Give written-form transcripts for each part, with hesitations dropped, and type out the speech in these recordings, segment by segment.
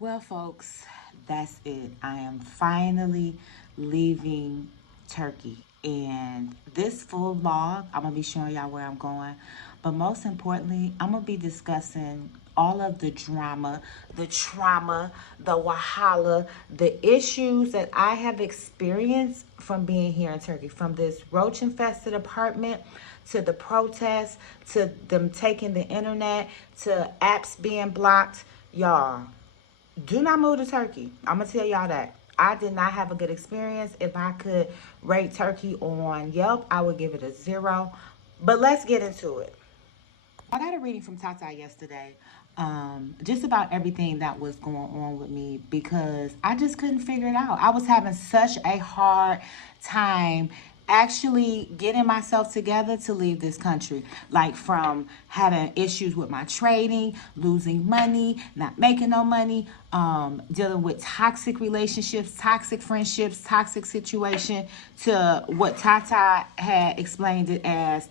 Well, folks, that's it. I am finally leaving Turkey. And this full vlog, I'm going to be showing y'all where I'm going. But most importantly, I'm going to be discussing all of the drama, the trauma, the wahala, the issues that I have experienced from being here in Turkey. From this roach infested apartment to the protests to them taking the internet to apps being blocked. Y'all, do not move to Turkey. I'm gonna tell y'all that. I did not have a good experience. If I could rate Turkey on Yelp, I would give it a 0. But let's get into it. I got a reading from Tata yesterday, just about everything that was going on with me because I just couldn't figure it out. I was having such a hard time actually getting myself together to leave this country. Like from having issues with my trading, losing money, not making no money, dealing with toxic relationships, toxic friendships, toxic situation, to what Tata had explained it as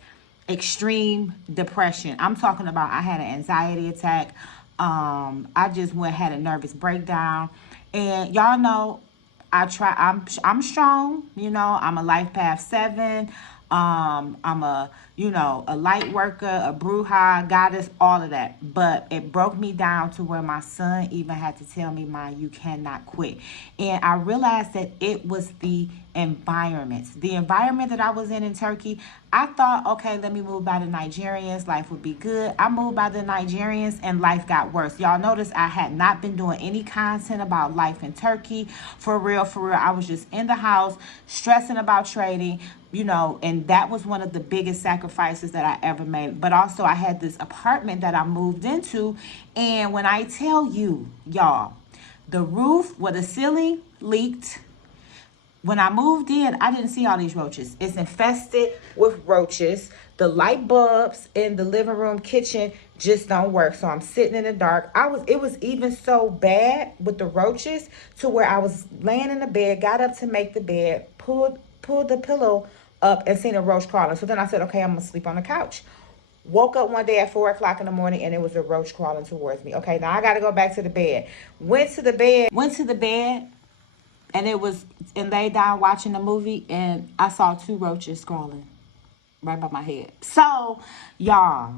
extreme depression. I'm talking about I had an anxiety attack. I just went had a nervous breakdown, and y'all know I try. I'm strong. You know, I'm a life path 7. I'm a a light worker, a bruja, goddess, all of that. But it broke me down to where my son even had to tell me, "Ma, you cannot quit." And I realized that it was the environment that I was in Turkey. I thought, okay, let me move by the Nigerians, life would be good. I moved by the Nigerians and life got worse. Y'all notice I had not been doing any content about life in Turkey. For real, for real. I was just in the house stressing about trading, and that was one of the biggest sacrifices that I ever made. But also I had this apartment that I moved into, and when I tell you, y'all, the roof where the ceiling leaked. When I moved in, I didn't see all these roaches. It's infested with roaches. The light bulbs in the living room, kitchen just don't work. So I'm sitting in the dark. It was even so bad with the roaches to where I was laying in the bed, got up to make the bed, pulled the pillow up and seen a roach crawling. So then I said, okay, I'm gonna sleep on the couch. Woke up one day at 4 o'clock in the morning and it was a roach crawling towards me. Okay, now I gotta go back to the bed. Went to the bed, and it was and lay down watching the movie, and I saw 2 roaches crawling right by my head. So, y'all,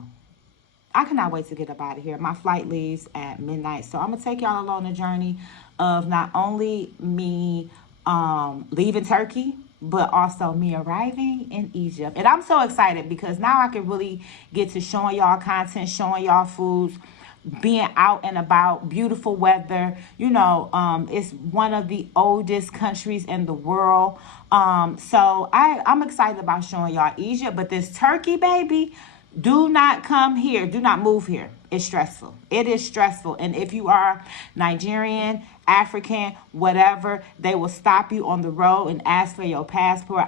I cannot wait to get up out of here. My flight leaves at midnight, so I'm gonna take y'all along the journey of not only me leaving Turkey, but also me arriving in Egypt. And I'm so excited because now I can really get to showing y'all content, showing y'all foods, being out and about, beautiful weather. It's one of the oldest countries in the world. So I'm excited about showing y'all Egypt. But this Turkey, baby, do not come here. Do not move here. It's stressful. It is stressful. And if you are Nigerian, African, whatever, they will stop you on the road and ask for your passport.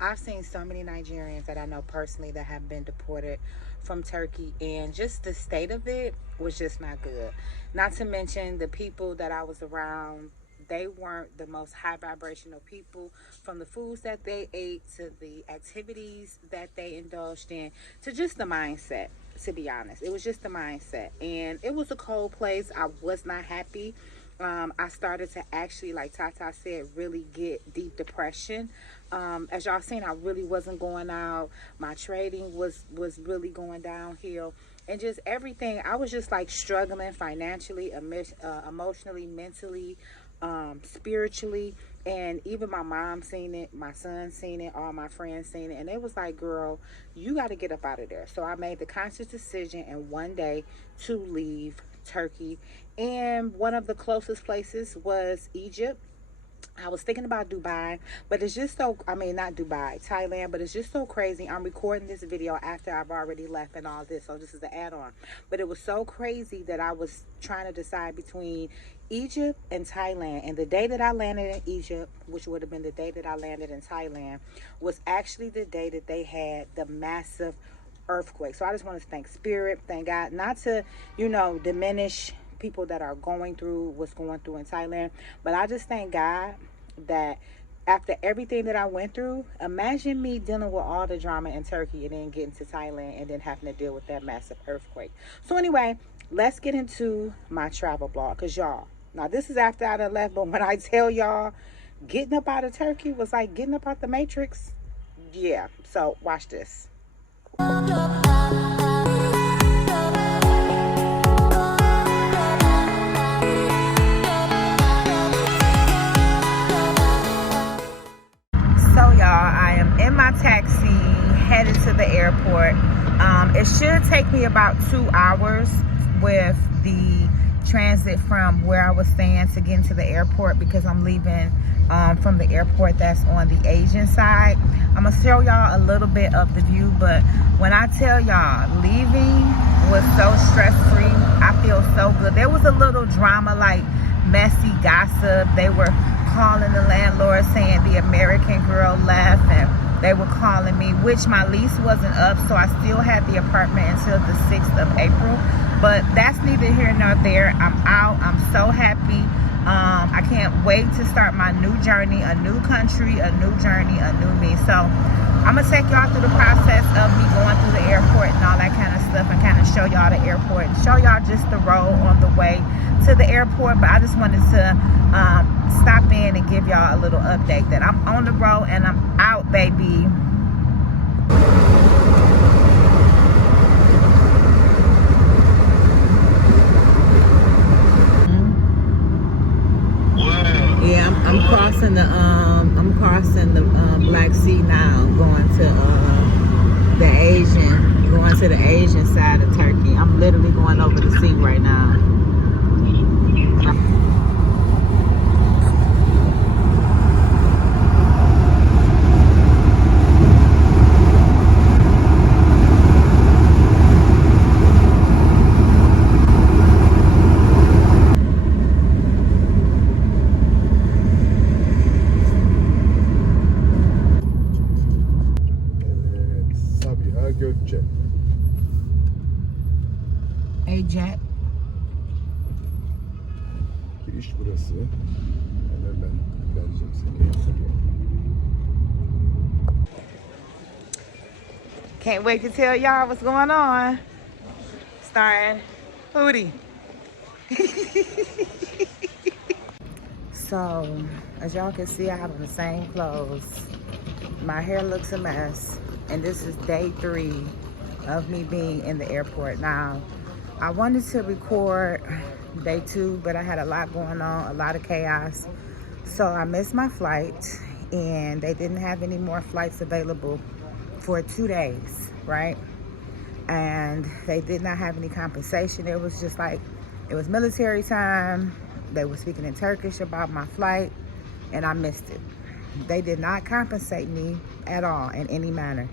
I've seen so many Nigerians that I know personally that have been deported from Turkey, and just the state of it was just not good. Not to mention the people that I was around, they weren't the most high vibrational people, from the foods that they ate to the activities that they indulged in to just the mindset. To be honest, it was just the mindset, and it was a cold place. I was not happy. I started to actually, like Tata said, really get deep depression. As y'all seen, I really wasn't going out. My trading was really going downhill, and just everything. I was just like struggling financially, emotionally, mentally, spiritually. And even my mom seen it, my son seen it, all my friends seen it, and it was like, girl, you got to get up out of there. So I made the conscious decision and one day to leave Turkey, and one of the closest places was Egypt. I was thinking about Dubai, but it's just so, I mean, not Dubai, Thailand, but it's just so crazy. I'm recording this video after I've already left and all this, so this is an add-on. But it was so crazy that I was trying to decide between Egypt and Thailand. And the day that I landed in Egypt, which would have been the day that I landed in Thailand, was actually the day that they had the massive earthquake. So I just want to thank Spirit, thank God, not to, diminish people that are going through what's going through in Thailand, but I just thank God that after everything that I went through, imagine me dealing with all the drama in Turkey and then getting to Thailand and then having to deal with that massive earthquake. So anyway, let's get into my travel blog, because y'all, Now, this is after I done left, but when I tell y'all, getting up out of Turkey was like getting up out the Matrix. Yeah, so watch this. So y'all, I am in my taxi headed to the airport. It should take me about 2 hours with the transit from where I was staying to get into the airport, because I'm leaving from the airport that's on the Asian side. I'm gonna show y'all a little bit of the view, but when I tell y'all, leaving was so stress-free. I feel so good. There was a little drama, like messy gossip. They were calling the landlord saying the American girl left, and they were calling me, which my lease wasn't up, so I still had the apartment until the 6th of April. But that's neither here nor there. I'm out. I'm so happy. I can't wait to start my new journey, a new country, a new journey, a new me. So I'm gonna take y'all through the process of me going through the airport and all that kind of stuff, and kind of show y'all the airport and show y'all just the road on the way to the airport. But I just wanted to stop in and give y'all a little update that I'm on the road and I'm out, baby. Yeah, I'm crossing the Black Sea now, going to the Asian side of Turkey. I'm literally going over the sea right now. Sabiha Gökçe. Jet. Giriş burası. Hemen ben vereceğim seni. Can't wait to tell y'all what's going on. Starring Hootie. So, as y'all can see, I have on the same clothes. My hair looks a mess. And this is day 3 of me being in the airport. Now, I wanted to record day 2, but I had a lot going on, a lot of chaos. So I missed my flight, and they didn't have any more flights available for 2 days, right? And they did not have any compensation. It was just like, it was military time. They were speaking in Turkish about my flight, and I missed it. They did not compensate me at all in any manner.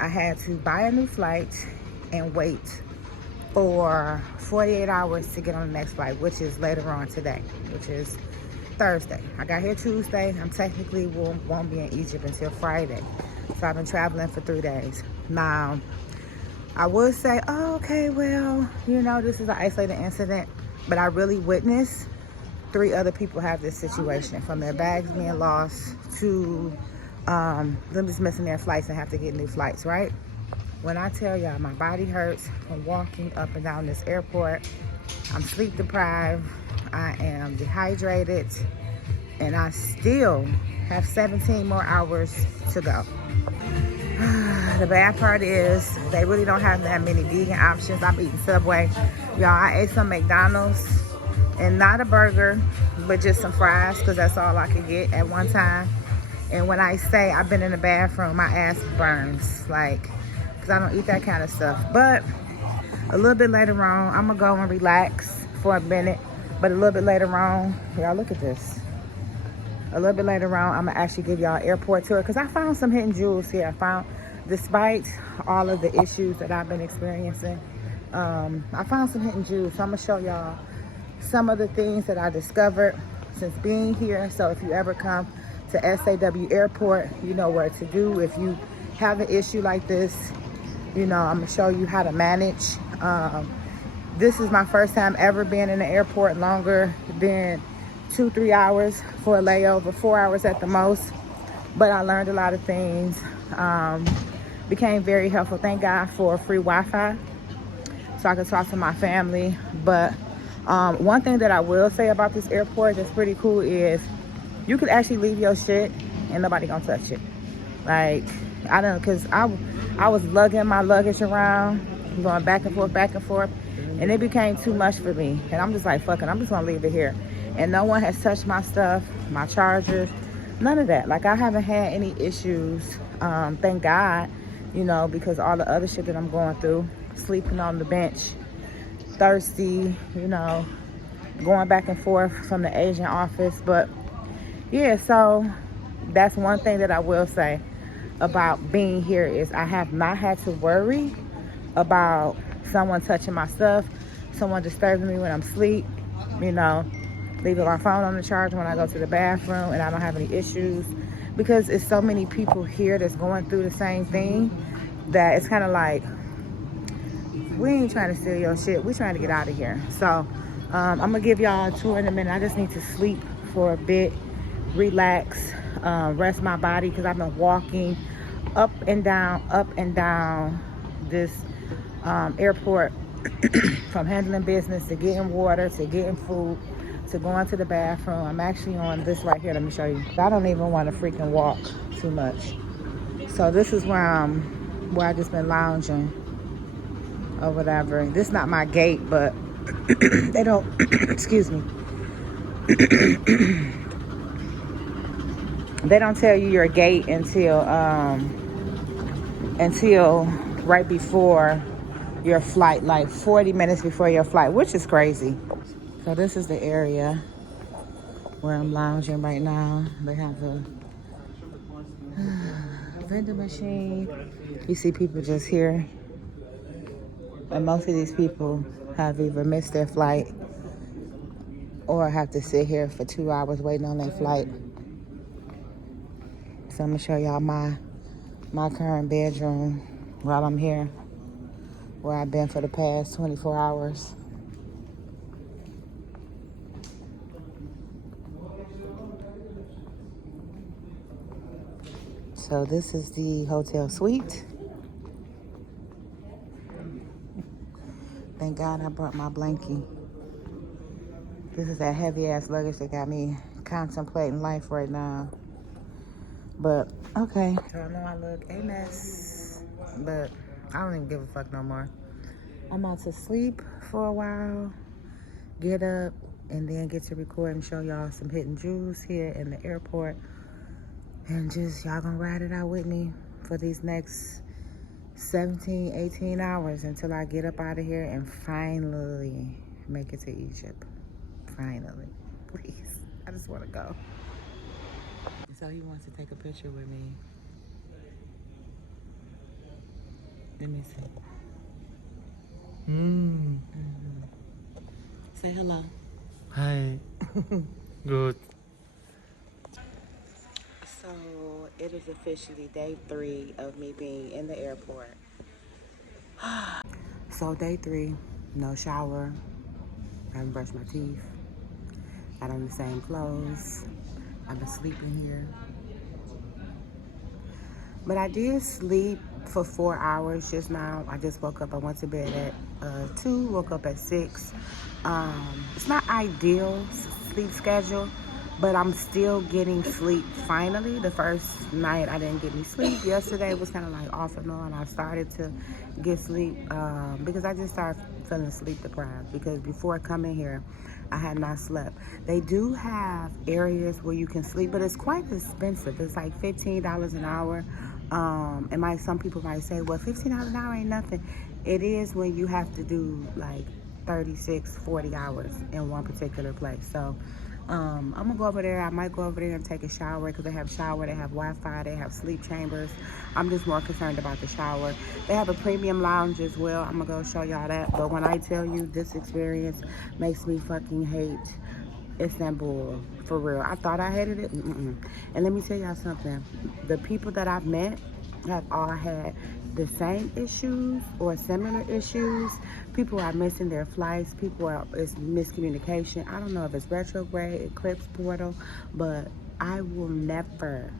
I had to buy a new flight and wait for 48 hours to get on the next flight, which is later on today, which is Thursday. I got here Tuesday. I'm technically won't be in Egypt until Friday. So I've been traveling for 3 days. Now, I would say, oh, okay, well, you know, this is an isolated incident, but I really witnessed 3 other people have this situation, from their bags being lost to them just missing their flights and have to get new flights, right? When I tell y'all, my body hurts from walking up and down this airport. I'm sleep deprived, I am dehydrated, and I still have 17 more hours to go. The bad part is they really don't have that many vegan options. I'm eating Subway. Y'all, I ate some McDonald's, and not a burger, but just some fries, because that's all I could get at one time. And when I say I've been in the bathroom, my ass burns, like, because I don't eat that kind of stuff. But a little bit later on, I'm gonna go and relax for a minute. But a little bit later on, y'all look at this. A little bit later on, I'm gonna actually give y'all an airport tour, because I found some hidden jewels here. I found, despite all of the issues that I've been experiencing, I found some hidden jewels. So I'm gonna show y'all some of the things that I discovered since being here. So if you ever come to SAW Airport, you know what to do. If you have an issue like this, you know, I'm gonna show you how to manage. This is my first time ever being in the airport longer than 2-3 hours for a layover, 4 hours at the most. But I learned a lot of things, became very helpful. Thank God for free Wi-Fi so I could talk to my family. But One thing that I will say about this airport that's pretty cool is you could actually leave your shit and nobody gonna touch it. Like, I don't, cause I was lugging my luggage around, going back and forth, and it became too much for me. And I'm just like, fuck it, I'm just gonna leave it here. And no one has touched my stuff, my chargers, none of that. Like, I haven't had any issues, thank God, you know, because all the other shit that I'm going through, sleeping on the bench, thirsty, you know, going back and forth from the Asian office. But yeah, so that's one thing that I will say about being here is I have not had to worry about someone touching my stuff, someone disturbing me when I'm asleep, you know, leaving my phone on the charger when I go to the bathroom, and I don't have any issues because it's so many people here that's going through the same thing that it's kind of like, we ain't trying to steal your shit, we trying to get out of here. So I'm gonna give y'all a tour in a minute. I just need to sleep for a bit, relax, rest my body, because I've been walking up and down this airport from handling business to getting water to getting food to going to the bathroom. I'm actually on this right here. Let me show you. I don't even want to freaking walk too much. So this is where I just been lounging or whatever. This is not my gate, but they don't excuse me. They don't tell you your gate until right before your flight, like 40 minutes before your flight, which is crazy. So this is the area where I'm lounging right now. They have the vending machine. You see people just here, and most of these people have either missed their flight or have to sit here for 2 hours waiting on their flight. So I'm gonna show y'all my current bedroom while I'm here, where I've been for the past 24 hours. So this is the hotel suite. Thank God I brought my blankie. This is that heavy ass luggage that got me contemplating life right now. But okay. So I know I look a mess, but I don't even give a fuck no more. I'm about to sleep for a while, get up, and then get to record and show y'all some hidden jewels here in the airport. And just, y'all gonna ride it out with me for these next 17, 18 hours until I get up out of here and finally make it to Egypt. Finally. Please. I just want to go. So he wants to take a picture with me. Let me see. Say hello. Hi. Good. So it is officially day 3 of me being in the airport. So day 3, no shower. I haven't brushed my teeth. Got on the same clothes. I've been sleeping here. But I did sleep for 4 hours just now. I just woke up. I went to bed at 2, woke up at 6. It's not ideal sleep schedule, but I'm still getting sleep finally. The first night I didn't get any sleep. Yesterday was kind of like off and on. I started to get sleep because I just started feeling sleep deprived, because before coming here I had not slept. They do have areas where you can sleep, but it's quite expensive. It's like $15 an hour. And some people might say, well, $15 an hour ain't nothing. It is when you have to do like 36, 40 hours in one particular place. So I'm gonna go over there. I might go over there and take a shower, because they have shower, they have Wi-Fi, they have sleep chambers. I'm just more concerned about the shower. They have a premium lounge as well. I'm gonna go show y'all that. But when I tell you, this experience makes me fucking hate Istanbul, for real. I thought I hated it. And let me tell y'all something. The people that I've met have all had the same issues or similar issues. People are missing their flights. It's miscommunication. I don't know if it's retrograde, eclipse portal, but I will never,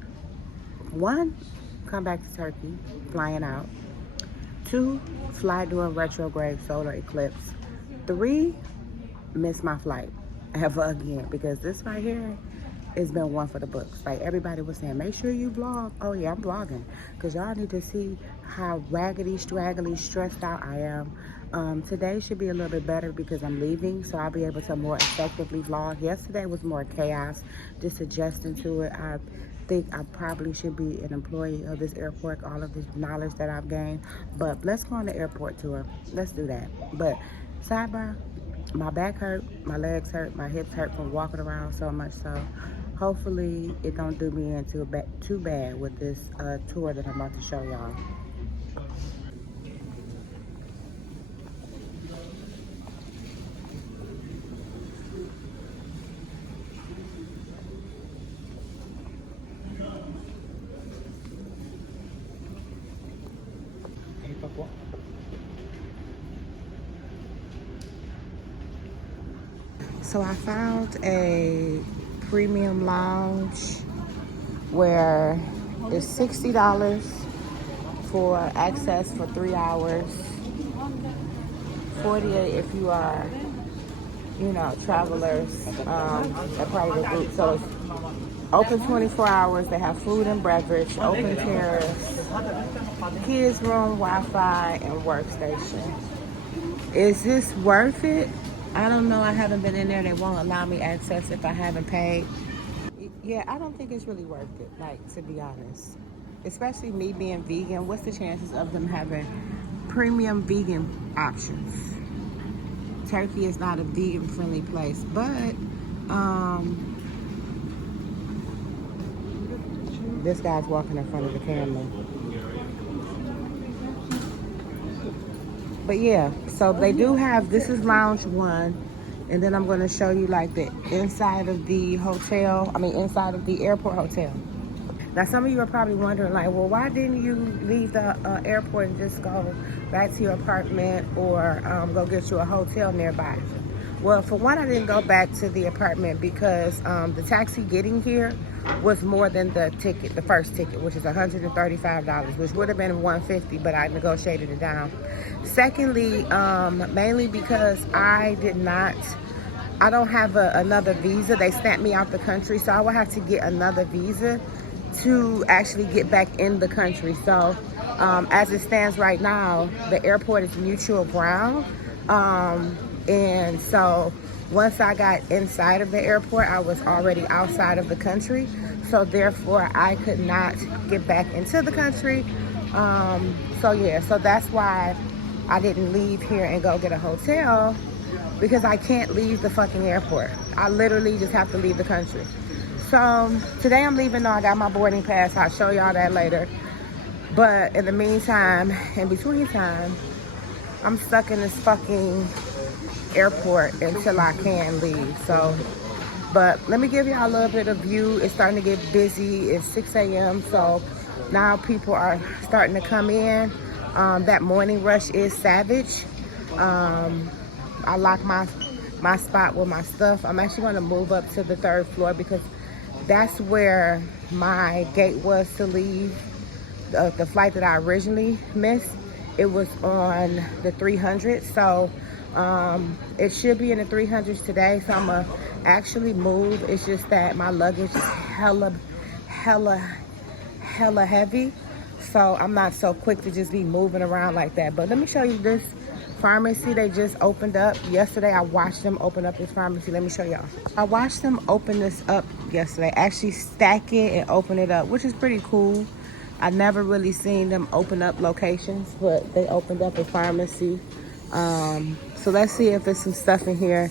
1, come back to Turkey flying out. 2, fly during retrograde solar eclipse. 3, miss my flight ever again, because this right here has been one for the books. Like, everybody was saying, make sure you vlog. Oh yeah, I'm vlogging, because y'all need to see how raggedy, straggly, stressed out I am. Today should be a little bit better because I'm leaving, so I'll be able to more effectively vlog. Yesterday was more chaos, just adjusting to it. I think I probably should be an employee of this airport, all of this knowledge that I've gained. But let's go on the airport tour. Let's do that. But sidebar, my back hurt, my legs hurt, my hips hurt from walking around so much. So hopefully it don't do me in too bad with this tour that I'm about to show y'all. So I found a premium lounge where it's $60 for access for 3 hours, 48 if you are, you know, travelers, a part of the group. So it's open 24 hours. They have food and beverage, open terrace, kids room, Wi-Fi, and workstation. Is this worth it? I don't know. I haven't been in there. They won't allow me access if I haven't paid. Yeah, I don't think it's really worth it, like, to be honest. Especially me being vegan. What's the chances of them having premium vegan options? Turkey is not a vegan-friendly place, but this guy's walking in front of the camera. But yeah, so they do have, this is lounge 1, and then I'm going to show you like the inside of the hotel, inside of the airport hotel. Now some of you are probably wondering, like, well, why didn't you leave the airport and just go back to your apartment or go get you a hotel nearby? Well, for one, I didn't go back to the apartment because the taxi getting here was more than the ticket, the first ticket, which is $135, which would have been $150, but I negotiated it down. Secondly, mainly because I don't have another visa. They sent me out the country, so I would have to get another visa to actually get back in the country. So as it stands right now, the airport is mutual ground. And so once I got inside of the airport, I was already outside of the country. So therefore, I could not get back into the country. So yeah, so that's why I didn't leave here and go get a hotel, because I can't leave the fucking airport. I literally just have to leave the country. So today I'm leaving. I got my boarding pass. I'll show y'all that later. But in the meantime, in between time, I'm stuck in this fucking airport until I can leave. So, but let me give y'all a little bit of view. It's starting to get busy. It's 6 a.m. So now people are starting to come in. That morning rush is savage. I locked my spot with my stuff. I'm actually going to move up to the 3rd floor because that's where my gate was to leave the flight that I originally missed. It was on the 300. So it should be in the 300s today. So I'm gonna actually move. It's just that my luggage is hella heavy. So I'm not so quick to just be moving around like that. But let me show you this pharmacy they just opened up. Yesterday I watched them open up this pharmacy. Let me show y'all. I watched them open this up yesterday. Actually stack it and open it up, which is pretty cool. I never really seen them open up locations, but they opened up a pharmacy. So let's see if there's some stuff in here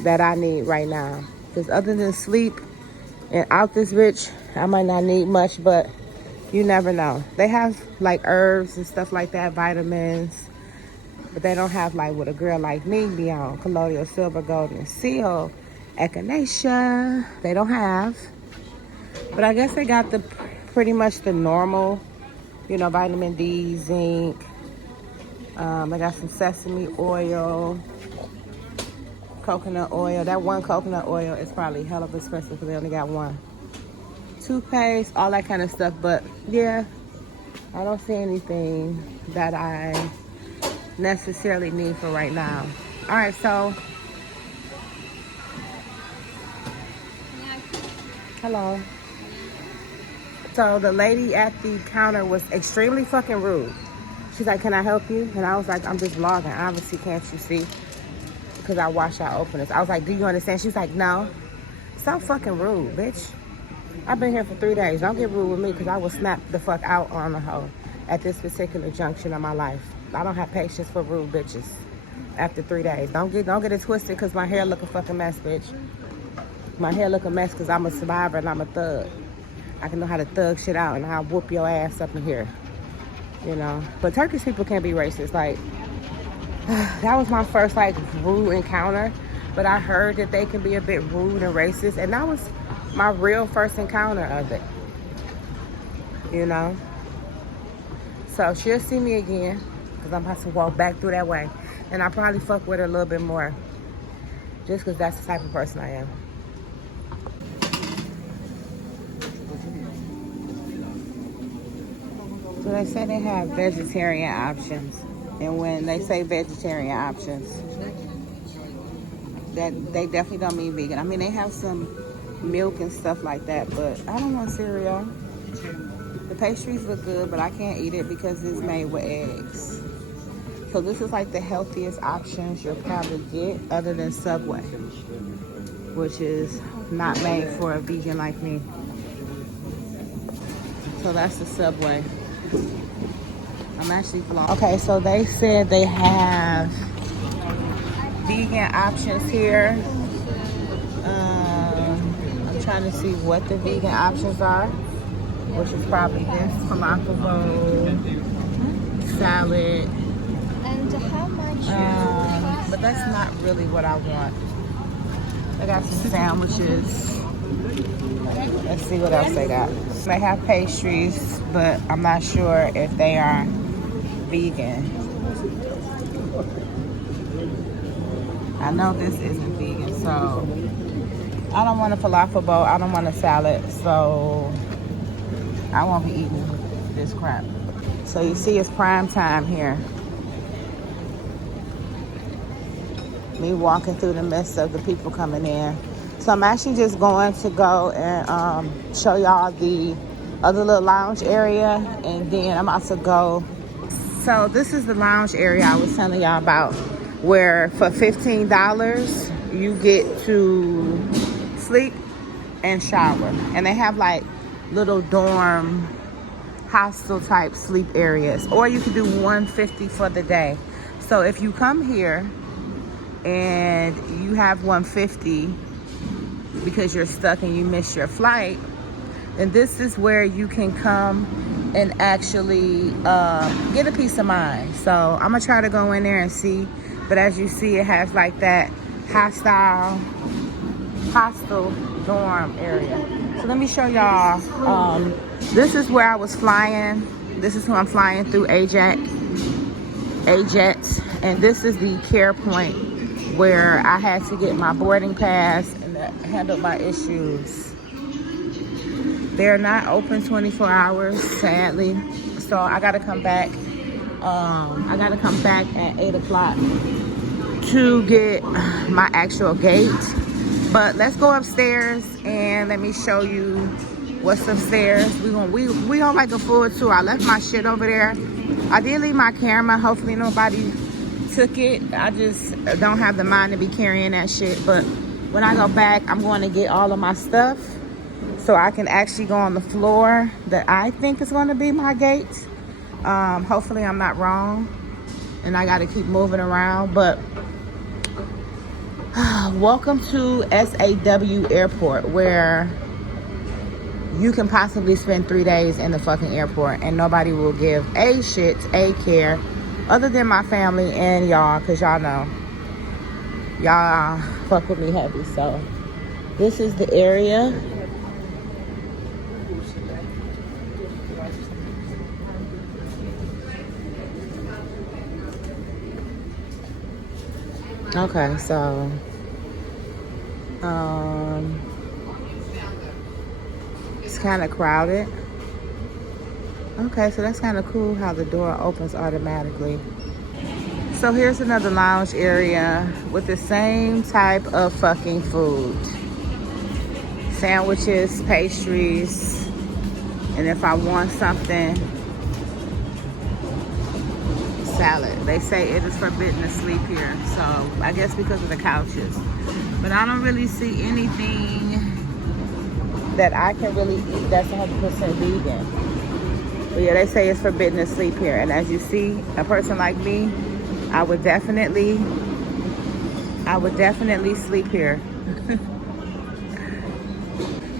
that I need right now. Because other than sleep and out this bitch, I might not need much, but you never know. They have like herbs and stuff like that, vitamins, but they don't have like what a girl like me be on. Colloidal silver, golden seal, echinacea. They don't have. But I guess they got the pretty much the normal, you know, vitamin D, zinc. I got some sesame oil, coconut oil. That one coconut oil is probably hell of expensive because they only got one. Toothpaste, all that kind of stuff. But yeah, I don't see anything that I necessarily need for right now. All right, so Hello. So the lady at the counter was extremely fucking rude. She's like, can I help you? And I was like, I'm just vlogging. Obviously, can't you see? Because I watched y'all open this. I was like, do you understand? She was like, no. So fucking rude, bitch. I've been here for 3 days. Don't get rude with me because I will snap the fuck out on the hoe at this particular junction of my life. I don't have patience for rude bitches after 3 days. Don't get it twisted because my hair look a fucking mess, bitch. My hair look a mess because I'm a survivor and I'm a thug. I can know how to thug shit out and I'll whoop your ass up in here. You know? But Turkish people can be racist. Like, that was my first, like, rude encounter. But I heard that they can be a bit rude and racist. And that was my real first encounter of it. You know? So she'll see me again. Because I'm about to walk back through that way. And I'll probably fuck with her a little bit more. Just because that's the type of person I am. So they say they have vegetarian options. And when they say vegetarian options, that they definitely don't mean vegan. I mean, they have some milk and stuff like that, but I don't want cereal. The pastries look good, but I can't eat it because it's made with eggs. So this is like the healthiest options you'll probably get other than Subway, which is not made for a vegan like me. So that's the Subway. I'm actually vlogging. Okay, so they said they have vegan options here. I'm trying to see what the vegan options are, which is probably this falafel bowl, salad. And how much? But that's not really what I want. I got some sandwiches. Let's see what else they got. They have pastries, but I'm not sure if they are vegan. I know this isn't vegan, so I don't want a falafel bowl. I don't want a salad, so I won't be eating this crap. So you see it's prime time here. Me walking through the midst of the people coming in. So I'm actually just going to go and show y'all the other little lounge area, and then I'm about to go. So this is the lounge area I was telling y'all about, where for $15 you get to sleep and shower. And they have like little dorm, hostel type sleep areas. Or you can do $150 for the day. So if you come here and you have $150 because you're stuck and you missed your flight, then this is where you can come and actually get a peace of mind. So I'm gonna try to go in there and see, but as you see, it has like that hostel dorm area. So let me show y'all. This is where I was flying. This is who I'm flying through, AJet, and this is the care point where I had to get my boarding pass and handle my issues. They're not open 24 hours, sadly. So I gotta come back. I gotta come back at 8 o'clock to get my actual gate. But let's go upstairs and let me show you what's upstairs. We on like a full tour. I left my shit over there. I did leave my camera. Hopefully nobody took it. I just don't have the mind to be carrying that shit. But when I go back, I'm going to get all of my stuff so I can actually go on the floor that I think is going to be my gate. Hopefully I'm not wrong, and I got to keep moving around. But welcome to SAW Airport, where you can possibly spend 3 days in the fucking airport and nobody will give a shit, a care, other than my family and y'all, because y'all know y'all fuck with me heavy. So this is the area. Okay, so it's kind of crowded. Okay, so that's kind of cool how the door opens automatically. So here's another lounge area with the same type of fucking food. sandwiches, pastries, and if I want something, salad. They say it is forbidden to sleep here, so I guess because of the couches. But I don't really see anything that I can really eat that's 100% vegan. But yeah, they say it's forbidden to sleep here. And as you see, a person like me, I would definitely sleep here.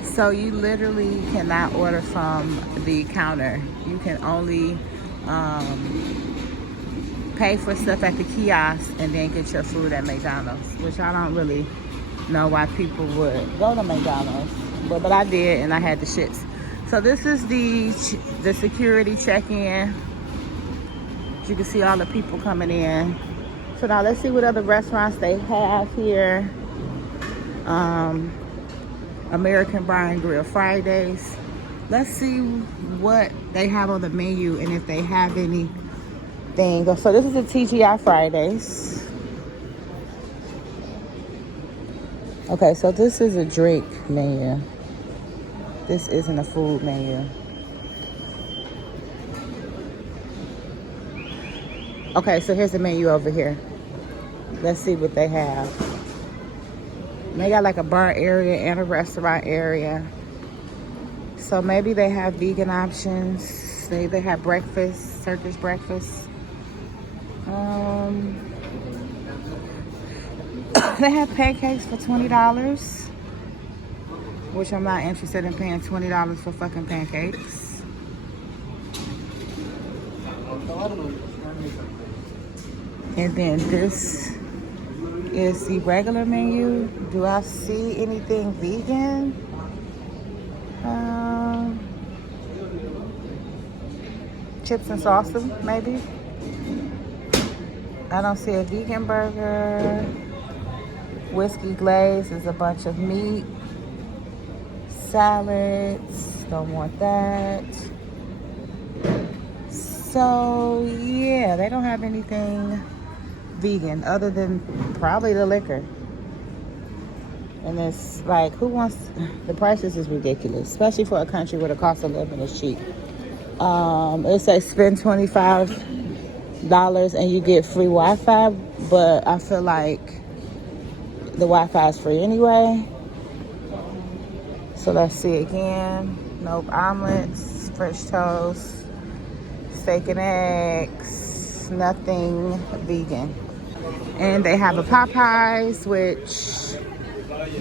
So you literally cannot order from the counter. You can only pay for stuff at the kiosk and then get your food at McDonald's, which I don't really know why people would go to McDonald's, but I did, and I had the shits. So this is the security check-in. You can see all the people coming in. So now let's see what other restaurants they have here. American Bar and Grill Fridays. Let's see what they have on the menu and if they have anything. So this is a TGI Fridays. Okay, so this is a drink menu. This isn't a food menu. Okay, so here's the menu over here. Let's see what they have. They got like a bar area and a restaurant area. So maybe they have vegan options. They have breakfast, Turkish breakfast. They have pancakes for $20, which I'm not interested in paying $20 for fucking pancakes. And then this is the regular menu. Do I see anything vegan? Chips and salsa, maybe. I don't see a vegan burger. Whiskey glaze is a bunch of meat. Salads, don't want that. So yeah, they don't have anything vegan other than probably the liquor. And it's like, who wants, the prices is ridiculous, especially for a country where the cost of living is cheap. It says spend $25 and you get free Wi-Fi, but I feel like the Wi-Fi is free anyway. So let's see again. Nope, omelets, French toast, steak and eggs, nothing vegan. And they have a Popeyes, which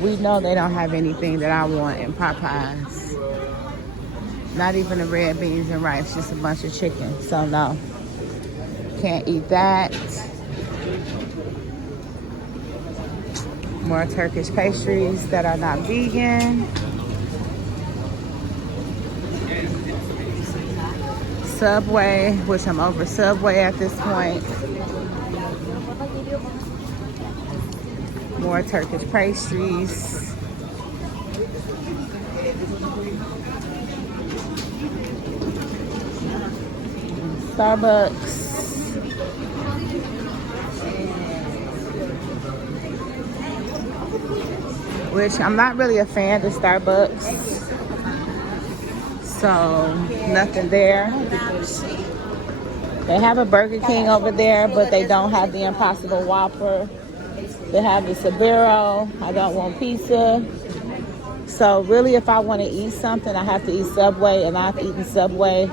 we know they don't have anything that I want in Popeyes. Not even the red beans and rice, just a bunch of chicken. So no, can't eat that. More Turkish pastries that are not vegan. Subway, which I'm over Subway at this point. More Turkish pastries. Starbucks. Which I'm not really a fan of Starbucks. So nothing there. They have a Burger King over there, but they don't have the Impossible Whopper. They have the Sbarro. I don't want pizza. So really, if I want to eat something, I have to eat Subway, and I've eaten Subway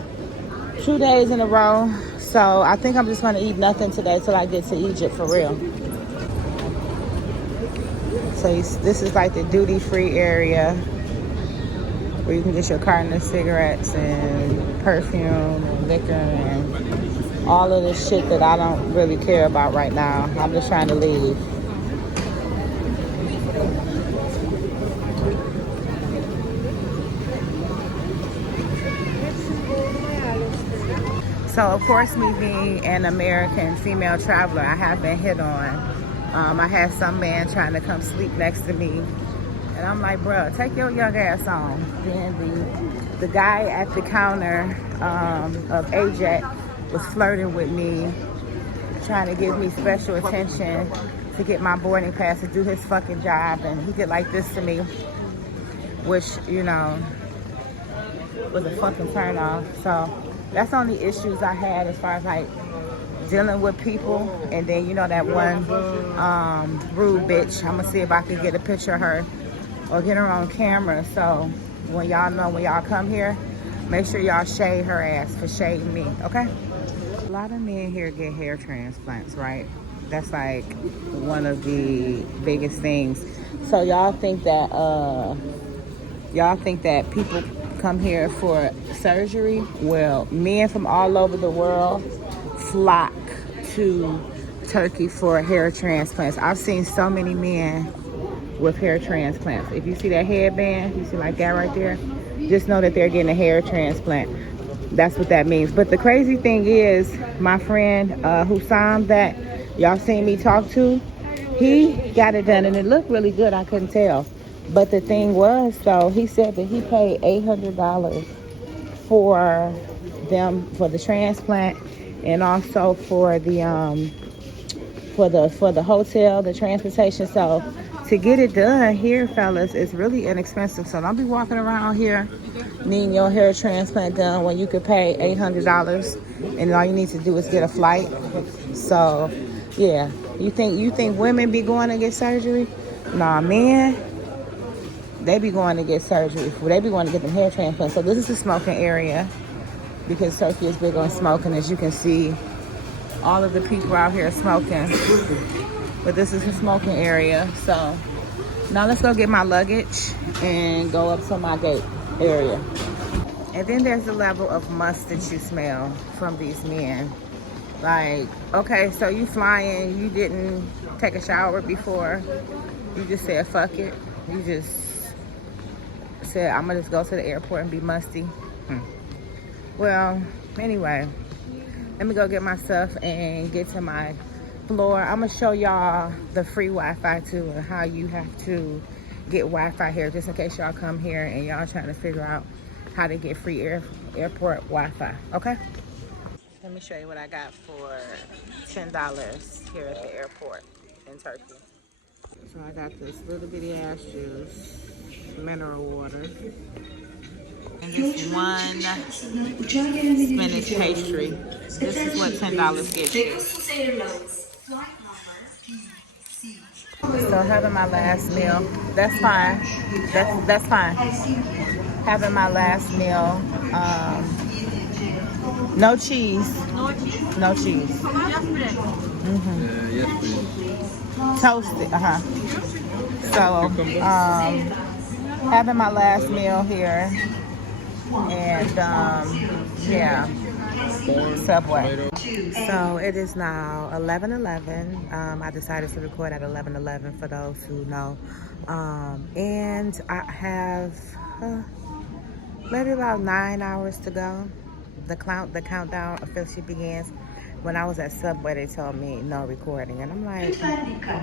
2 days in a row. So I think I'm just going to eat nothing today till I get to Egypt for real. So this is like the duty-free area where you can get your carton of cigarettes and perfume and liquor and all of this shit that I don't really care about right now. I'm just trying to leave. So of course, me being an American female traveler, I have been hit on. I had some man trying to come sleep next to me. And I'm like, bro, take your young ass on. Then the guy at the counter of AJet was flirting with me, trying to give me special attention to get my boarding pass to do his fucking job. And he did like this to me. which, you know, was a fucking turn off. So that's the only issues I had as far as like dealing with people. And then, you know, that one rude bitch. I'm gonna see if I can get a picture of her or get her on camera. So when y'all know, when y'all come here, make sure y'all shade her ass for shading me, okay? A lot of men here get hair transplants, right? That's like one of the biggest things. So y'all think that people come here for surgery? Well, men from all over the world flock to Turkey for hair transplants. I've seen so many men with hair transplants. If you see that headband, you see like that right there, just know that they're getting a hair transplant. That's what that means. But the crazy thing is, my friend Hussam that y'all seen me talk to, he got it done and it looked really good. I couldn't tell. But the thing was, so he said that he paid $800 for them, for the transplant, and also for the hotel, the transportation. So to get it done here, fellas, it's really inexpensive. So don't be walking around here needing your hair transplant done when you could pay $800 and all you need to do is get a flight. So yeah, you think women be going to get surgery? Nah, men, they be going to get surgery. They be going to get them hair transplants. So this is the smoking area, because Turkey is big on smoking. As you can see, all of the people out here smoking. But this is the smoking area. So now let's go get my luggage and go up to my gate area. And then there's the level of must that you smell from these men. Like, okay, so you flying, you didn't take a shower before. You just said, fuck it. You just said, I'm gonna just go to the airport and be musty. Well, anyway, let me go get my stuff and get to my floor. I'm gonna show y'all the free Wi-Fi too, and how you have to get Wi-Fi here, just in case y'all come here and y'all trying to figure out how to get free airport Wi-Fi, okay? Let me show you what I got for $10 here at the airport in Turkey. So I got this little bitty ass juice, mineral water, and this one spinach pastry. This is what $10 gets you. So having my last meal, that's fine. That's fine. Having my last meal, no cheese. No cheese. Yes, please. Toasted, So, having my last meal here, and yeah, Subway. So it is now 11:11. I decided to record at 11:11 for those who know, and I have maybe about 9 hours to go. The countdown officially begins. When I was at Subway, they told me no recording, and I'm like,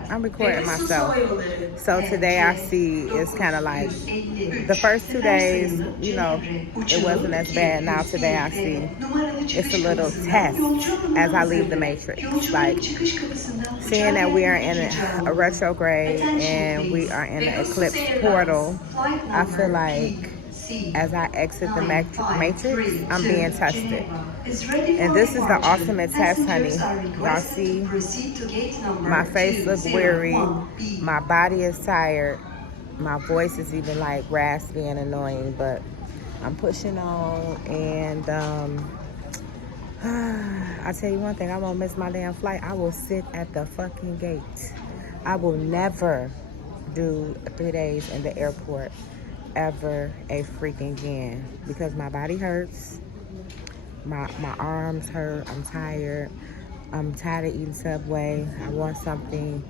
I'm recording myself. So today I see it's kind of like the first 2 days, you know, it wasn't as bad. Now today I see it's a little test as I leave the Matrix. Like, seeing that we are in a retrograde and we are in an eclipse portal, I feel like as I exit the Matrix, I'm being tested. And this is the ultimate test, honey. Y'all see, my face looks weary, my body is tired, my voice is even like raspy and annoying, but I'm pushing on. And I tell you one thing, I won't miss my damn flight. I will sit at the fucking gate. I will never do 3 days in the airport ever a freaking again, because my body hurts, my arms hurt, I'm tired of eating Subway. I want something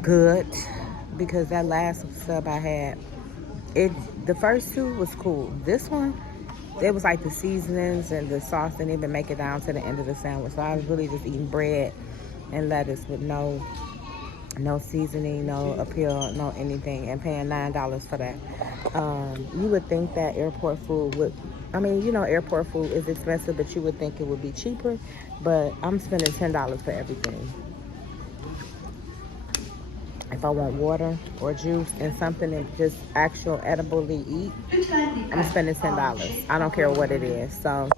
good, because that last sub I had, the first two was cool. This one, it was like the seasonings and the sauce didn't even make it down to the end of the sandwich. So I was really just eating bread and lettuce with no seasoning, no appeal, no anything, and paying $9 for that. You would think that airport food would, I mean, you know, airport food is expensive, but you would think it would be cheaper, but I'm spending $10 for everything. if I want water or juice and something to just actual edibly eat, I'm spending $10. I don't care what it is. So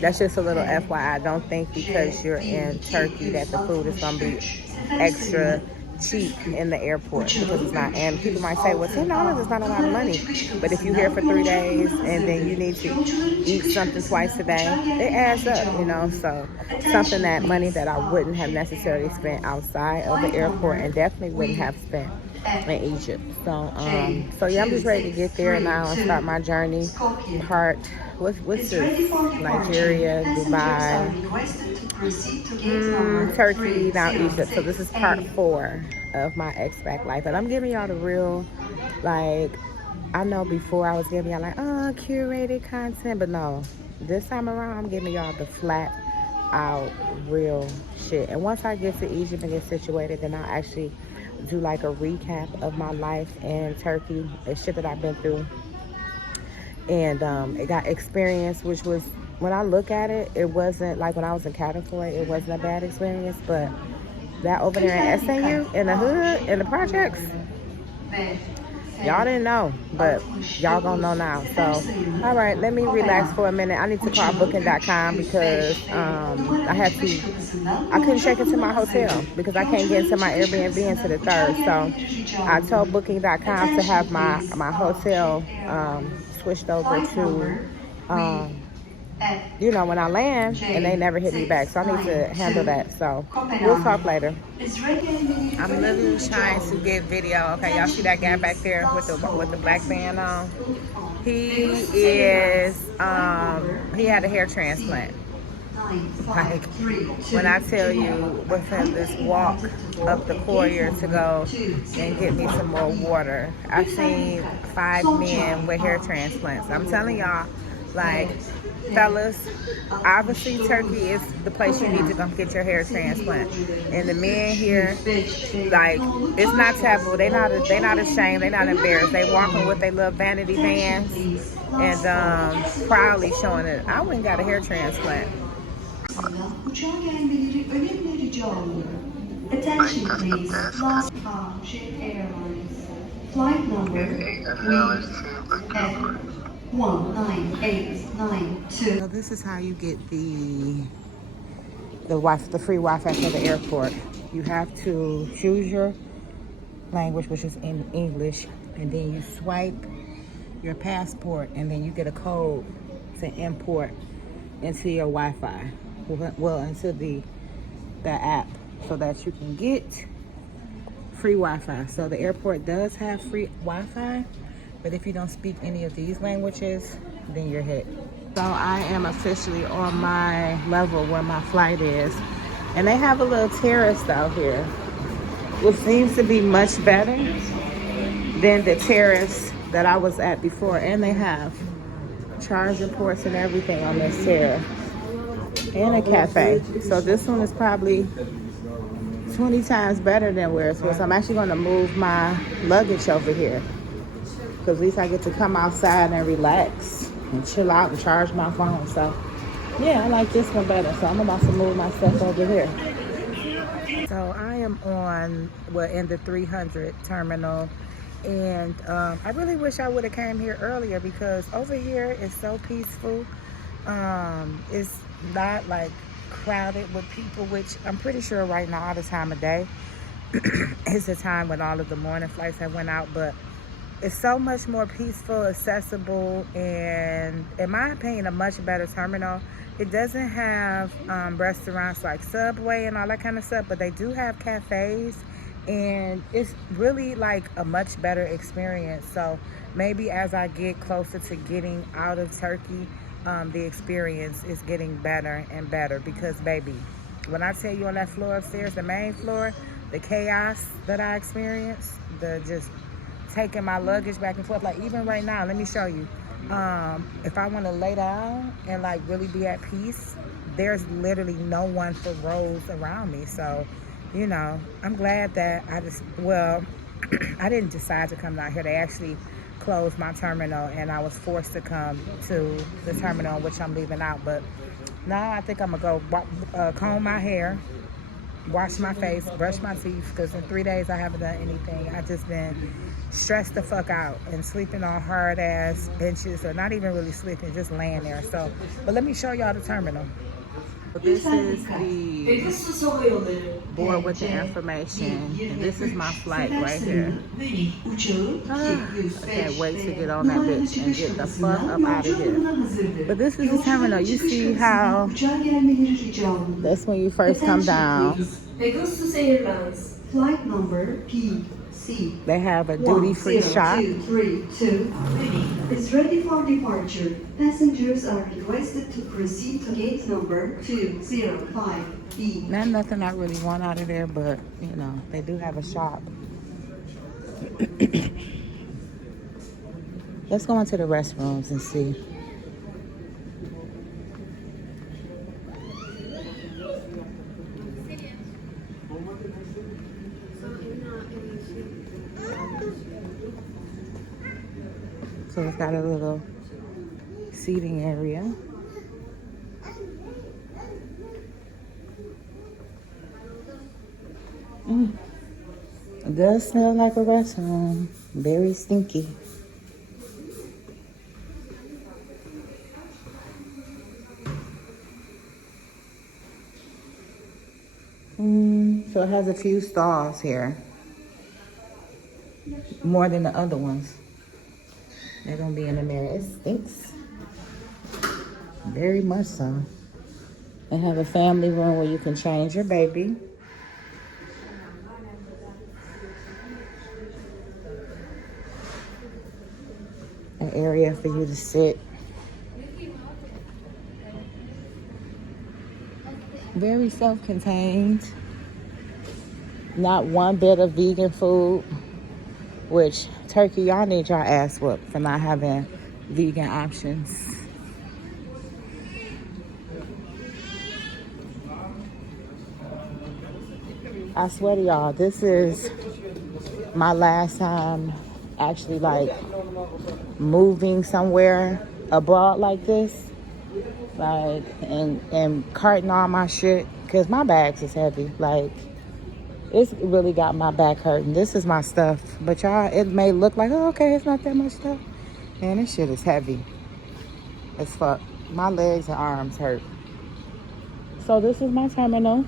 that's just a little FYI. Don't think because you're in Turkey that the food is going to be extra cheap in the airport, because it's not. And people might say, well, $10 is not a lot of money, but if you're here for 3 days and then you need to eat something twice a day, it adds up, you know. So something, that money that I wouldn't have necessarily spent outside of the airport and definitely wouldn't have spent in Egypt. So yeah, I'm just ready to get there now and start my journey. What's this? Nigeria, Dubai, Turkey, now Egypt. So this is part 4 of my expat life, and I'm giving y'all the real, like, I know before I was giving y'all like, oh, curated content, but no, this time around I'm giving y'all the flat out real shit. And once I get to Egypt and get situated, then I'll actually do like a recap of my life in Turkey, the shit that I've been through. And it got experience, which was, when I look at it, it wasn't like when I was in California, it wasn't a bad experience, but that over there in SAU, in the hood, in the projects, y'all didn't know, but y'all gonna know now. So, all right, let me relax for a minute. I need to call Booking.com because I couldn't check into my hotel because I can't get into my Airbnb until the 3rd. So I told Booking.com to have my hotel switched over to, you know, when I land, and they never hit me back. So I need to handle that. So we'll talk later. I'm literally trying to get video. Okay, y'all see that guy back there with the black band on? He is, he had a hair transplant. Like, when I tell you, within this walk up the corridor to go and get me some more water, I've seen 5 men with hair transplants. I'm telling y'all, like, fellas, obviously Turkey is the place you need to go get your hair transplant. And the men here, like, it's not taboo. They not ashamed. They not embarrassed. They walking with their little vanity bands and proudly showing it. I went and got a hair transplant. Uçağa gelmeleri önemli rica oluyor. Attention please, last call, Jet Airlines. Flight number F19892. So this is how you get the free Wi-Fi for the airport. You have to choose your language, which is in English, and then you swipe your passport, and then you get a code to import into your Wi-Fi. Well, into the app, so that you can get free Wi-Fi. So the airport does have free Wi-Fi, but if you don't speak any of these languages, then you're hit. So I am officially on my level where my flight is, and they have a little terrace out here, which seems to be much better than the terrace that I was at before, and they have charging ports and everything on this terrace. And a cafe. So this one is probably 20 times better than where it was. I'm actually going to move my luggage over here, because at least I get to come outside and relax and chill out and charge my phone. So yeah, I like this one better. So I'm about to move my stuff over here. So I am on, well, in the 300 terminal, and I really wish I would have came here earlier, because over here is so peaceful. It's not like crowded with people, which I'm pretty sure right now all the time of day is the time when all of the morning flights have went out, but it's so much more peaceful, accessible, and in my opinion, a much better terminal. It doesn't have restaurants like Subway and all that kind of stuff, but they do have cafes, and it's really like a much better experience. So maybe as I get closer to getting out of Turkey, the experience is getting better and better, because baby, when I tell you on that floor upstairs, the main floor, the chaos that I experienced, the just taking my luggage back and forth, like even right now, let me show you, if I want to lay down and like really be at peace, there's literally no one for rows around me. So, you know, I'm glad that I didn't decide to come down here. They actually closed my terminal, and I was forced to come to the terminal in which I'm leaving out. But now I think I'm gonna go comb my hair wash my face, brush my teeth, because in 3 days I haven't done anything. I just been stressed the fuck out and sleeping on hard ass benches, or not even really sleeping, just laying there. So, but let me show y'all the terminal. This is the board with the information, and this is my flight right here. I can't wait to get on that bitch and get the fuck up out of here. But this is the terminal. You see how that's when you first come down. Pegasus Airlines flight number PC. They have a duty-free shop. 1032 is ready for departure. Passengers are requested to proceed to gate number 205B. Not nothing I really want out of there, but you know, they do have a shop. Let's go into the restrooms and see. So it's got a little seating area. It does smell like a restroom. Very stinky. So it has a few stalls here. More than the other ones. They're gonna be in the mirror. It stinks. Very much so. They have a family room where you can change your baby. An area for you to sit. Very self-contained. Not one bit of vegan food. Which, Turkey, y'all need y'all ass whooped for not having vegan options. I swear to y'all, this is my last time actually like moving somewhere abroad like this. Like, and carting all my shit, because my bags is heavy. Like, it's really got my back hurting. This is my stuff. But y'all, it may look like, oh, okay, it's not that much stuff. Man, this shit is heavy as fuck. My legs and arms hurt. So this is my terminal.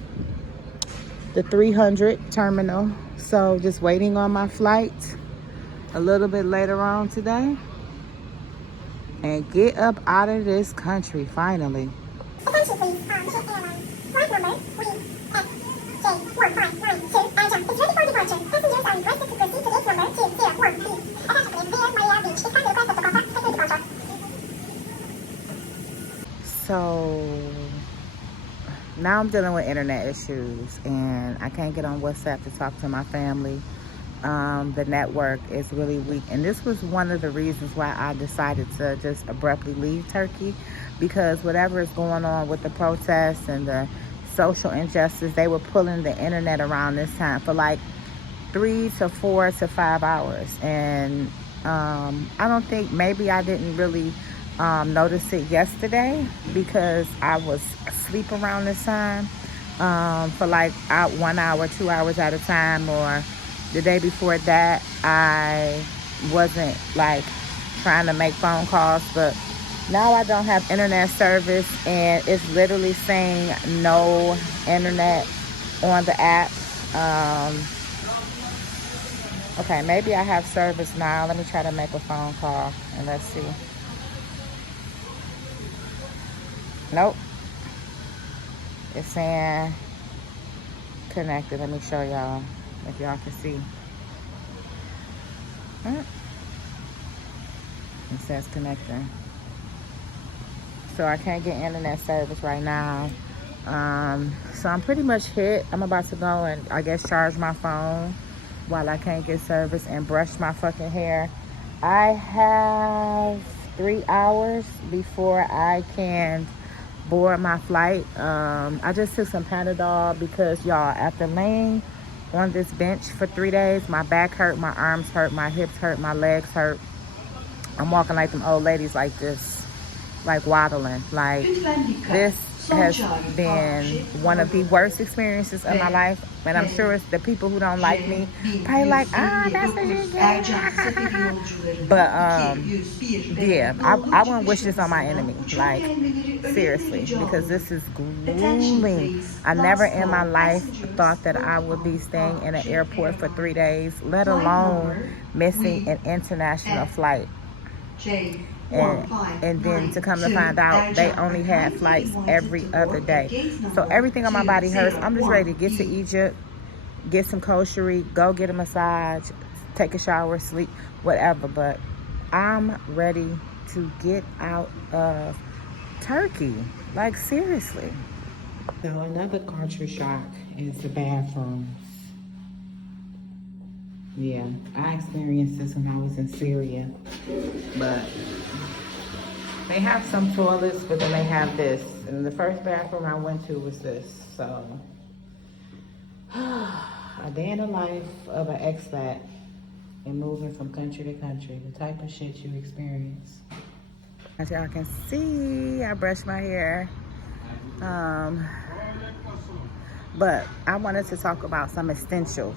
The 300 terminal. So just waiting on my flight a little bit later on today. And get up out of this country, finally. Attention please, flight number J1592 Asia is ready for departure. Passengers are requested to proceed to gate number 201B. Attention please, Via Maria Beach is kindly requested to contact secure departure. So now I'm dealing with internet issues and I can't get on WhatsApp to talk to my family. The network is really weak, and this was one of the reasons why I decided to just abruptly leave Turkey, because whatever is going on with the protests and the social injustice, they were pulling the internet around this time for like 3 to 4 to 5 hours, and I don't think, maybe I didn't really notice it yesterday because I was asleep around this time for like 1 hour, 2 hours at a time, or the day before that, I wasn't like trying to make phone calls, but now I don't have internet service and it's literally saying no internet on the app. Okay, maybe I have service now. Let me try to make a phone call and let's see. Nope. It's saying connected. Let me show y'all. If y'all can see. It says connecting. So I can't get internet service right now. So I'm pretty much hit. I'm about to go and I guess charge my phone while I can't get service and brush my fucking hair. I have 3 hours before I can board my flight. I just took some Panadol because y'all, after laying on this bench for 3 days, my back hurt, my arms hurt, my hips hurt, my legs hurt. I'm walking like them old ladies like this, like waddling. Like, this has been one of the worst experiences of my life. And I'm sure it's the people who don't like me probably like, that's what you get. But yeah, I wouldn't wish this on my enemy. Like, seriously, because this is grueling. I never in my life thought that I would be staying in an airport for 3 days, let alone missing an international flight. And then to come to find out, they only had flights every other day. So everything on my body hurts. I'm just ready to get to Egypt, get some kosher, go get a massage, take a shower, sleep, whatever. But I'm ready to get out of Turkey. Like, seriously. So another culture shock is the bathrooms. Yeah, I experienced this when I was in Syria, but they have some toilets, but then they have this. And the first bathroom I went to was this. So, a day in the life of an expat and moving from country to country, the type of shit you experience. As y'all can see, I brushed my hair. But I wanted to talk about some essentials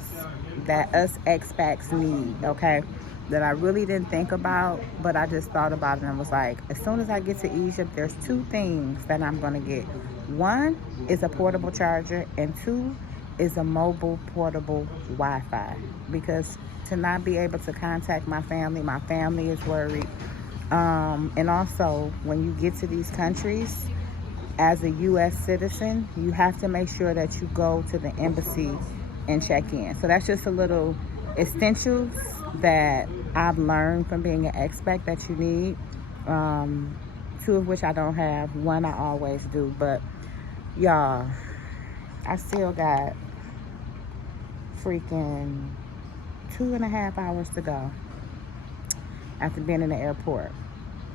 that us expats need, okay? That I really didn't think about, but I just thought about it and was like, as soon as I get to Egypt, there's 2 things that I'm gonna get. 1 is a portable charger, and 2 is a mobile portable Wi-Fi. Because to not be able to contact my family is worried. And also, when you get to these countries, as a U.S. citizen, you have to make sure that you go to the embassy and check in. So that's just a little essentials that I've learned from being an expat that you need. 2 of which I don't have. 1 I always do. But y'all, I still got freaking 2.5 hours to go after being in the airport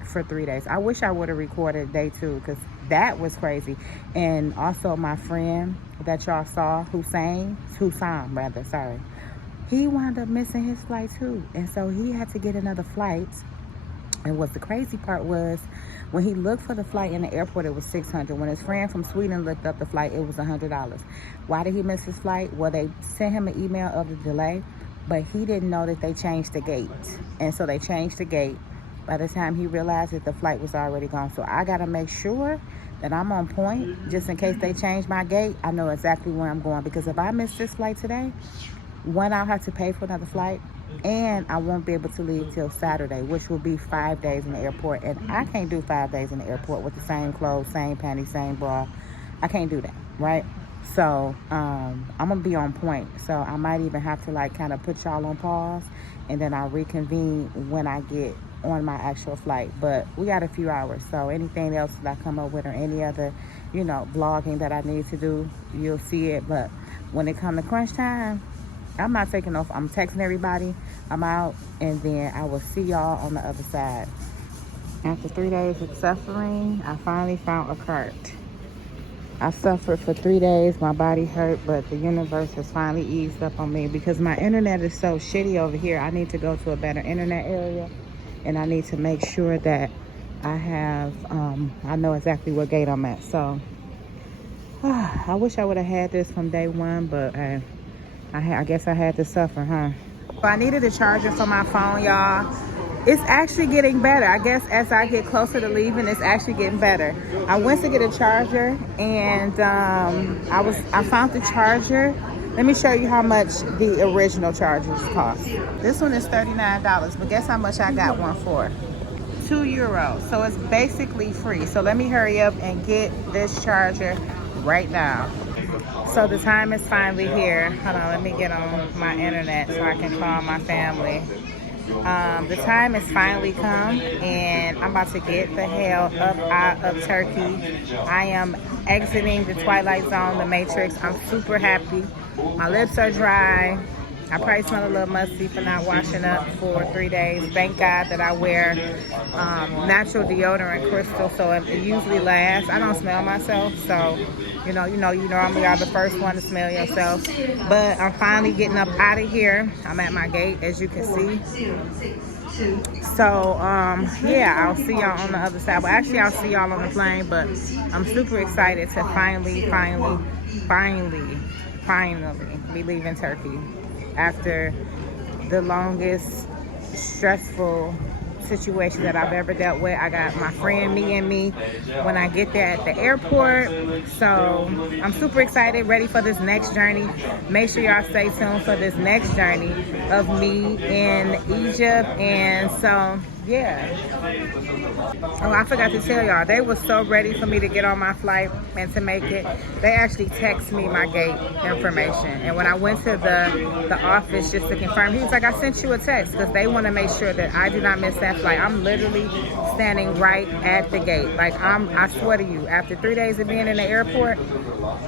for 3 days. I wish I would have recorded day 2 because that was crazy. And also my friend that y'all saw, Hussam, he wound up missing his flight too. And so he had to get another flight. And what the crazy part was, when he looked for the flight in the airport, it was $600. When his friend from Sweden looked up the flight, it was $100. Why did he miss his flight? Well, they sent him an email of the delay, but he didn't know that they changed the gate. And so they changed the gate. By the time he realized that the flight was already gone. So I gotta make sure that I'm on point, just in case they change my gate. I know exactly where I'm going, because if I miss this flight today, 1, I'll have to pay for another flight, and I won't be able to leave till Saturday, which will be 5 days in the airport. And I can't do 5 days in the airport with the same clothes, same panties, same bra. I can't do that, right? So I'm gonna be on point. So I might even have to like kind of put y'all on pause, and then I'll reconvene when I get on my actual flight. But we got a few hours, so anything else that I come up with or any other, you know, vlogging that I need to do, you'll see it. But when it comes to crunch time, I'm not taking off. I'm texting everybody I'm out, and then I will see y'all on the other side. After 3 days of suffering, I finally found a cart. I suffered for 3 days. My body hurt, but the universe has finally eased up on me because my internet is so shitty over here. I need to go to a better internet area, and I need to make sure that I have, I know exactly what gate I'm at. So I wish I would have had this from day 1, but I guess I had to suffer, huh? So I needed a charger for my phone, y'all. It's actually getting better. I guess as I get closer to leaving, it's actually getting better. I went to get a charger, and I found the charger. Let me show you how much the original chargers cost. This one is $39, but guess how much I got one for? €2. So it's basically free. So let me hurry up and get this charger right now. So the time is finally here. Hold on, let me get on my internet so I can call my family. The time has finally come, and I'm about to get the hell up out of Turkey. I am exiting the Twilight Zone, the Matrix. I'm super happy. My lips are dry. I probably smell a little musty for not washing up for 3 days. Thank God that I wear natural deodorant, Crystal, so it usually lasts. I don't smell myself, so you normally are the first one to smell yourself. But I'm finally getting up out of here. I'm at my gate, as you can see. So, yeah, I'll see y'all on the other side. Well, actually, I'll see y'all on the plane, but I'm super excited to finally be leaving Turkey after the longest stressful situation that I've ever dealt with. I got my friend, me, when I get there at the airport. So I'm super excited, ready for this next journey. Make sure y'all stay tuned for this next journey of me in Egypt. And so, yeah. Oh, I forgot to tell y'all, they were so ready for me to get on my flight and to make it. They actually text me my gate information. And when I went to the office just to confirm, he was like, I sent you a text, because they want to make sure that I do not miss that flight. I'm literally standing right at the gate. Like, I swear to you, after 3 days of being in the airport,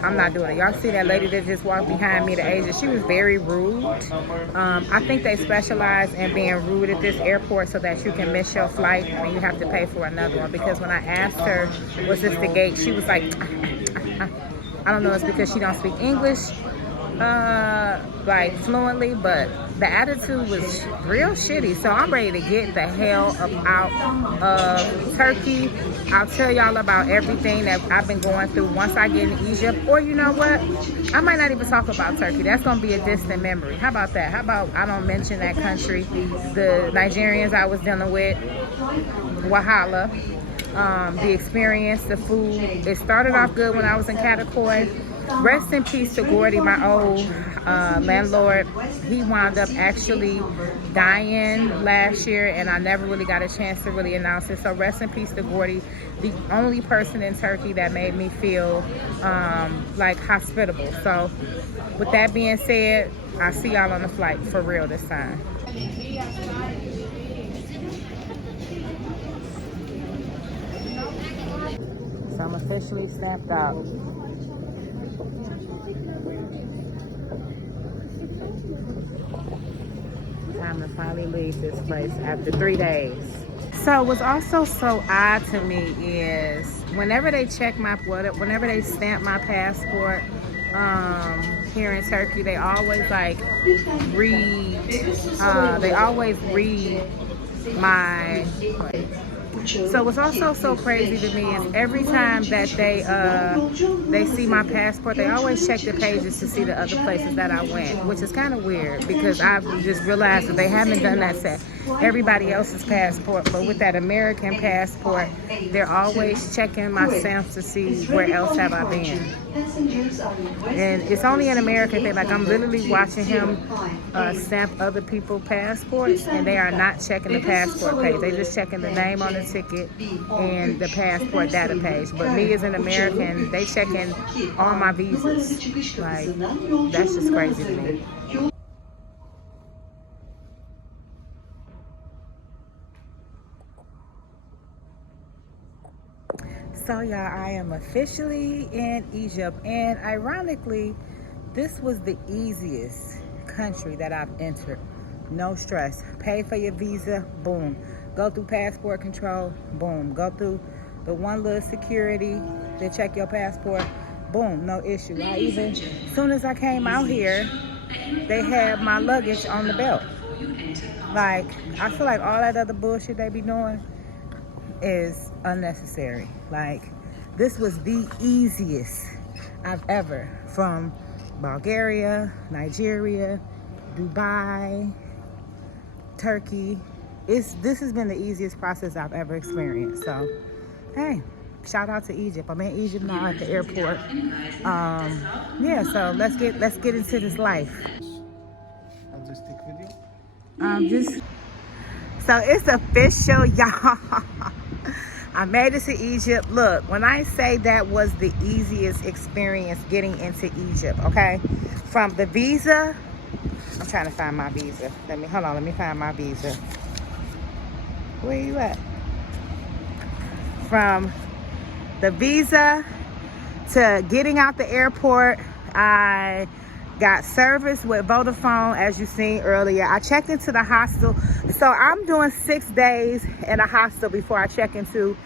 I'm not doing it. Y'all see that lady that just walked behind me, the agent? She was very rude. I think they specialize in being rude at this airport so that you can miss your flight and you have to pay for another one. Because when I asked her, was this the gate? She was like, I don't know, it's because she don't speak English like fluently, but the attitude was real shitty. So I'm ready to get the hell out of Turkey. I'll tell y'all about everything that I've been going through once I get in Egypt. Or you know what? I might not even talk about Turkey. That's going to be a distant memory. How about that? How about I don't mention that country? The Nigerians I was dealing with, Wahala. The experience, the food. It started off good when I was in Katakoi. Rest in peace to Gordy, my old landlord. He wound up actually dying last year, and I never really got a chance to really announce it. So rest in peace to Gordy, the only person in Turkey that made me feel like hospitable. So with that being said, I'll see y'all on the flight for real this time. So I'm officially stamped out. Time to finally leave this place after 3 days. So what's also so odd to me is whenever they check whenever they stamp my passport here in Turkey, they always like read my. So what's also so crazy to me is every time that they see my passport, they always check the pages to see the other places that I went, which is kind of weird because I've just realized that they haven't done that set everybody else's passport, but with that American passport, they're always checking my stamps to see where else have I been. And it's only an American thing. Like, I'm literally watching him stamp other people's passports, and they are not checking the passport page. They're just checking the name on the ticket and the passport data page. But me as an American, they checking all my visas. Like, that's just crazy to me. So y'all, I am officially in Egypt, and ironically, this was the easiest country that I've entered. No stress. Pay for your visa, boom. Go through passport control, boom. Go through the one little security to check your passport, boom, no issue. As soon as I came out here, they had my luggage on the belt. Like, I feel like all that other bullshit they be doing is unnecessary. Like, this was the easiest I've ever, from Bulgaria, Nigeria, Dubai, Turkey. This has been the easiest process I've ever experienced. So, hey, shout out to Egypt. I'm in Egypt now at the airport. Yeah, so let's get into this life. I'll just take video. So it's official, y'all. I made it to Egypt. Look, when I say that was the easiest experience getting into Egypt, okay? From the visa, I'm trying to find my visa. Let me find my visa. Where you at? From the visa to getting out the airport, I got service with Vodafone, as you seen earlier. I checked into the hostel. So I'm doing 6 days in a hostel before I check into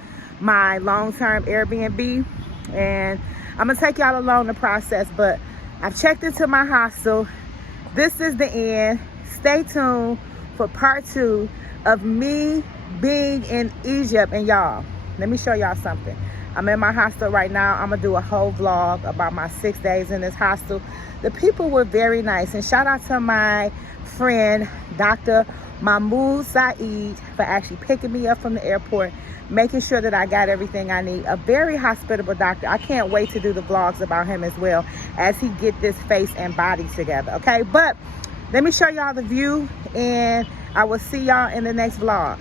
my long-term Airbnb. And I'm gonna take y'all along the process, but I've checked into my hostel. This is the end. Stay tuned for part 2 of me being in Egypt. And y'all, let me show y'all something. I'm in my hostel right now. I'm gonna do a whole vlog about my 6 days in this hostel. The people were very nice, and shout out to my friend Dr. Mahmoud Saeed for actually picking me up from the airport, making sure that I got everything I need. A very hospitable doctor. I can't wait to do the vlogs about him as well as he get this face and body together, okay? But let me show y'all the view, and I will see y'all in the next vlog.